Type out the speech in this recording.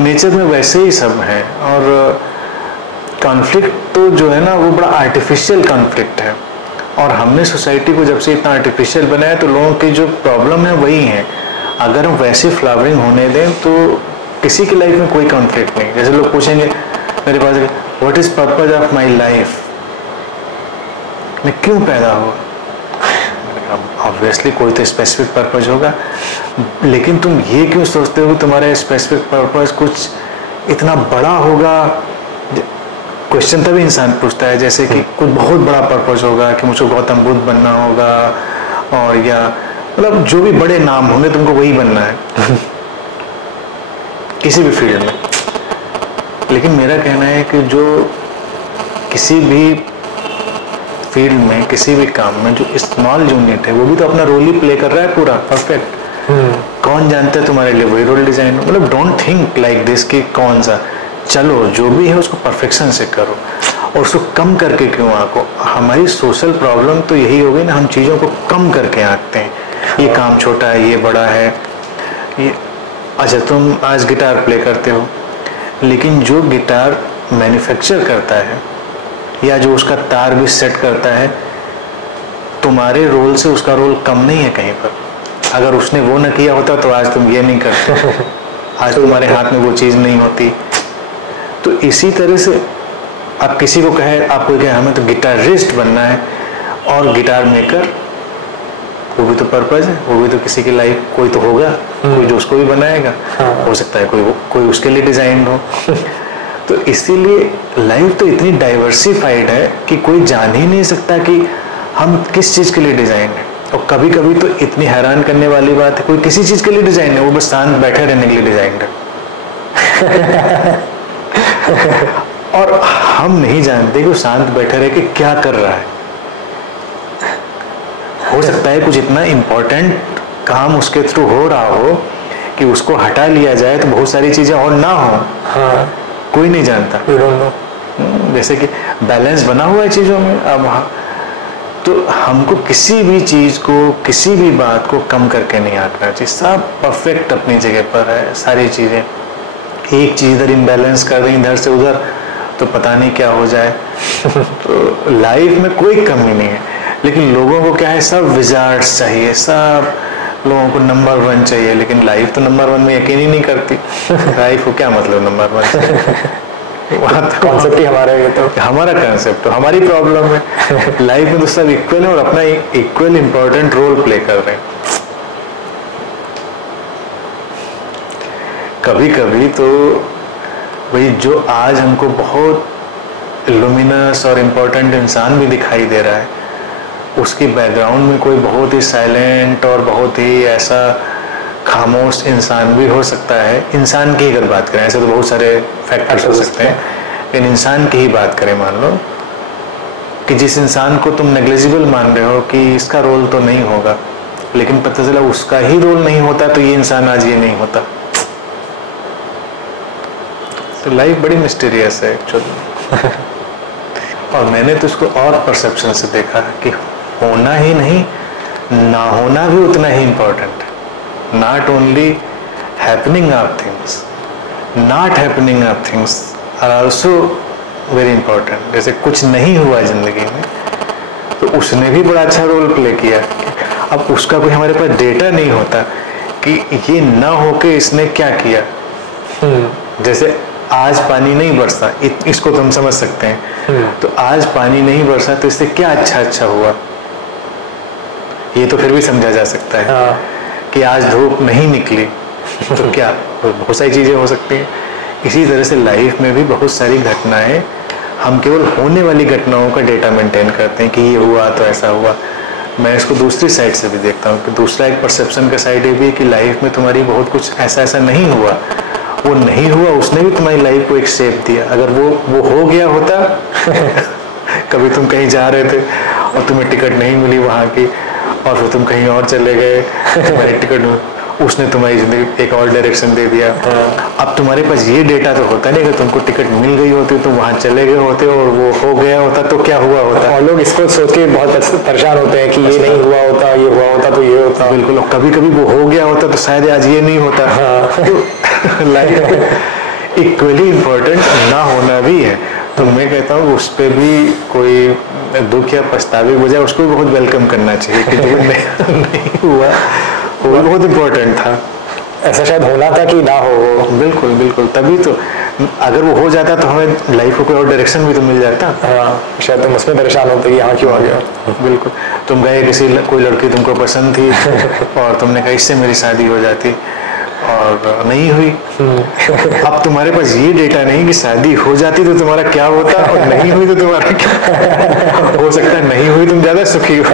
Nature में वैसे ही सब है। और कॉन्फ्लिक्ट तो जो है ना वो बड़ा आर्टिफिशियल कॉन्फ्लिक्ट है, और हमने सोसाइटी को जब से इतना आर्टिफिशियल बनाया तो लोगों की जो प्रॉब्लम है वही है। अगर हम वैसे फ्लावरिंग होने दें तो किसी की लाइफ में कोई कॉन्फ्लिक्ट नहीं। जैसे लोग पूछेंगे मेरे पास, what is purpose of my life, मैं क्यों पैदा हुआ? ऑब्वियसली कोई तो स्पेसिफिक पर्पज होगा, लेकिन तुम ये क्यों सोचते हो कि तुम्हारा स्पेसिफिक पर्पज कुछ इतना बड़ा होगा? क्वेश्चन तभी इंसान पूछता है जैसे कि कुछ बहुत बड़ा पर्पज होगा कि मुझको गौतम बुद्ध बनना होगा, और या मतलब जो भी बड़े नाम होंगे तुमको वही बनना है किसी भी फील्ड में। लेकिन मेरा कहना है कि जो किसी भी फील्ड में, किसी भी काम में जो स्मॉल यूनिट है वो भी तो अपना रोल ही प्ले कर रहा है पूरा परफेक्ट। कौन जानता है तुम्हारे लिए वही रोल डिजाइन, मतलब डोंट थिंक लाइक दिस कि कौन सा, चलो जो भी है उसको परफेक्शन से करो और उसको कम करके क्यों आंको। हमारी सोशल प्रॉब्लम तो यही हो गई ना, हम चीज़ों को कम करके आंकते हैं, ये काम छोटा है, ये बड़ा है, ये अच्छा तुम आज गिटार प्ले करते हो, लेकिन जो गिटार मैन्युफैक्चर करता है या जो उसका तार भी सेट करता है, तुम्हारे रोल से उसका रोल कम नहीं है कहीं पर। अगर उसने वो न किया होता तो आज तुम ये नहीं करते, आज तुम्हारे हाथ में वो चीज़ नहीं होती। तो इसी तरह से आप किसी को कहे, आपको कहे हमें तो गिटारिस्ट बनना है और गिटार मेकर, वो भी तो पर्पज है, वो भी तो किसी की लाइफ कोई तो होगा, कोई जो उसको भी बनाएगा। हो सकता है कोई उसके लिए डिजाइन हो। तो इसीलिए लाइफ तो इतनी डाइवर्सिफाइड है कि कोई जान ही नहीं सकता कि हम किस चीज़ के लिए डिज़ाइन है। और कभी कभी तो इतनी हैरान करने वाली बात है, कोई किसी चीज़ के लिए डिज़ाइन है, वो बस शांत बैठे रहने के लिए डिज़ाइन है। और हम नहीं जानते कि वो शांत बैठे रह के क्या कर रहा है। हो सकता है कुछ इतना इम्पोर्टेंट काम उसके थ्रू हो रहा हो कि उसको हटा लिया जाए तो बहुत सारी चीज़ें और ना हो। हाँ, कोई नहीं जानता। जैसे कि बैलेंस बना हुआ है चीज़ों में। अब तो हमको किसी भी चीज़ को, किसी भी बात को कम करके नहीं आंकना चाहिए। सब परफेक्ट अपनी जगह पर है सारी चीज़ें। एक चीज़ इधर इम्बैलेंस कर दें इधर से उधर तो पता नहीं क्या हो जाए। तो लाइफ में कोई कमी नहीं है, लेकिन लोगों को क्या है, सब विजार्ड्स चाहिए, सब लोगों को नंबर 1 चाहिए। लेकिन लाइफ तो नंबर 1 में यकीन ही नहीं करती। लाइफ को क्या मतलब नंबर 1? वहाँ तो कॉन्सेप्ट ही हमारा है, तो हमारा कॉन्सेप्ट तो हमारी प्रॉब्लम है। लाइफ में तो सब इक्वल है और अपना इक्वल इम्पोर्टेंट रोल प्ले कर रहे हैं। कभी कभी तो भाई जो आज हमको बहुत लुमिनस और इम्पोर्टेंट इंसान भी दिखाई दे रहा है, उसकी बैकग्राउंड में कोई बहुत ही साइलेंट और बहुत ही ऐसा खामोश इंसान भी हो सकता है। इंसान की अगर बात करें, ऐसे तो बहुत सारे फैक्टर्स हो सकते हैं, लेकिन इंसान की ही बात करें, मान लो कि जिस इंसान को तुम नेग्लिजिबल मान रहे हो कि इसका रोल तो नहीं होगा, लेकिन पता चला उसका ही रोल नहीं होता तो ये इंसान आज ये नहीं होता। तो लाइफ बड़ी मिस्टीरियस है एक्चुअली। और मैंने तो इसको और परसेप्शन से देखा कि होना ही नहीं, ना होना भी उतना ही इम्पोर्टेंट है। Not only happening of things, not happening of things are also very important. जैसे कुछ नहीं हुआ जिंदगी में तो उसने भी बड़ा अच्छा रोल प्ले किया। अब उसका कोई हमारे पास डेटा नहीं होता कि ये ना होके इसने क्या किया। जैसे आज पानी नहीं बरसा, इसको तुम समझ सकते हैं। तो आज पानी नहीं बरसा तो इससे क्या अच्छा हुआ, ये तो फिर भी समझा जा सकता है। हाँ। कि आज धूप नहीं निकली तो क्या, बहुत सारी चीजें हो सकती हैं। इसी तरह से लाइफ में भी बहुत सारी घटनाएं, हम केवल होने वाली घटनाओं का डेटा मेंटेन करते हैं कि ये हुआ तो ऐसा हुआ। मैं इसको दूसरी साइड से भी देखता हूँ कि दूसरा एक परसेप्शन का साइड ये भी है कि लाइफ में तुम्हारी बहुत कुछ ऐसा नहीं हुआ, वो नहीं हुआ उसने भी तुम्हारी लाइफ को एक शेप दिया। अगर वो हो गया होता कभी तुम कहीं जा रहे थे और तुम्हें टिकट नहीं मिली वहाँ की, और फिर तुम कहीं और चले गए, तुम्हारी टिकट उसने तुम्हारी जिंदगी एक और डायरेक्शन दे दिया। अब तुम्हारे पास ये डेटा तो होता नहीं, अगर तुमको टिकट मिल गई होती तो वहाँ चले गए होते और वो हो गया होता तो क्या हुआ होता। और लोग इसको सोच के बहुत परेशान होते हैं कि ये नहीं हुआ होता, ये हुआ होता तो ये होता। बिल्कुल, कभी कभी वो हो गया होता तो शायद आज ये नहीं होता। हाँ। लाइफ इक्वली इम्पोर्टेंट ना होना भी है। तो मैं कहता हूँ उस पर भी कोई दुख या पछतावे के बजाय उसको भी बहुत वेलकम करना चाहिए कि जो नहीं हुआ वो बहुत इम्पोर्टेंट था। ऐसा शायद होना था कि ना हो। बिल्कुल बिल्कुल, तभी तो अगर वो हो जाता तो हमें लाइफ को कोई और डायरेक्शन भी तो मिल जाता। हाँ, शायद तुम उसमें परेशान होते कि यहाँ क्यों आ गया। बिल्कुल, तुम गए कोई लड़की तुमको पसंद थी और तुमने कहा इससे मेरी शादी हो जाती और नहीं हुई। अब तुम्हारे पास ये डेटा नहीं कि शादी हो जाती तो तुम्हारा क्या होता और नहीं हुई तो तुम्हारा क्या हो सकता है। नहीं हुई तुम ज्यादा सुखी हो।